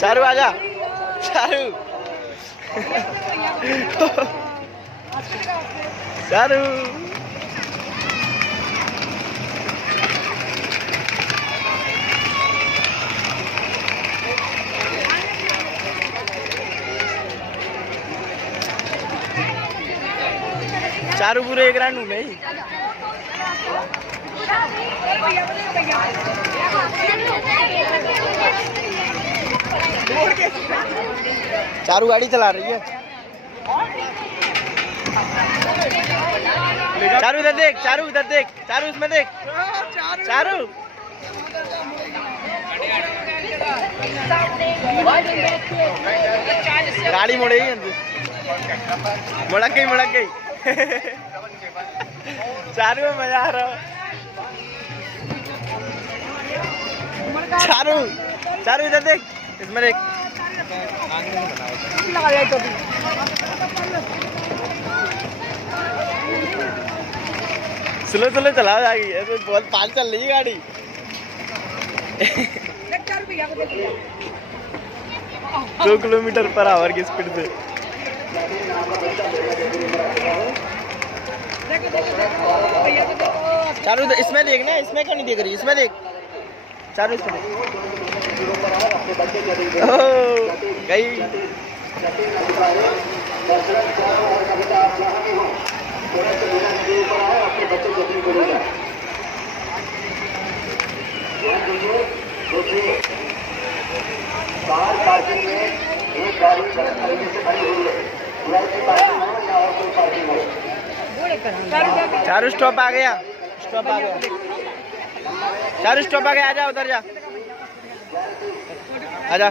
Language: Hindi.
चारू आजा, चारू चारू चारू पूरे एक राउंड में ही। चारू गाड़ी चला रही है। चारू इधर देख, चारू इधर देख, चारू इसमें देख, चारू गाड़ी मुड़ेगी, मुड़क गई चारू में मजा आ रहा। चारू चारू इधर देख, इसमें देख। स्लो स्लो चलाओ जाएगी, ऐसे बहुत फास्ट चल रही है गाड़ी। 2 किलोमीटर पर आवर की स्पीड से। चारू इसमें देखना, इसमें क्यों नहीं देख रही, इसमें देख चारू, इसमें गई। पार्किंग में एक गाड़ी गलत तरीके से खड़ी हुई है, पार्किंग हो या और कोई पार्किंग हो। चारू स्टॉप आ गया, स्टॉप आ गया, चारू स्टॉप आ गया, आजा उधर जा, आजा।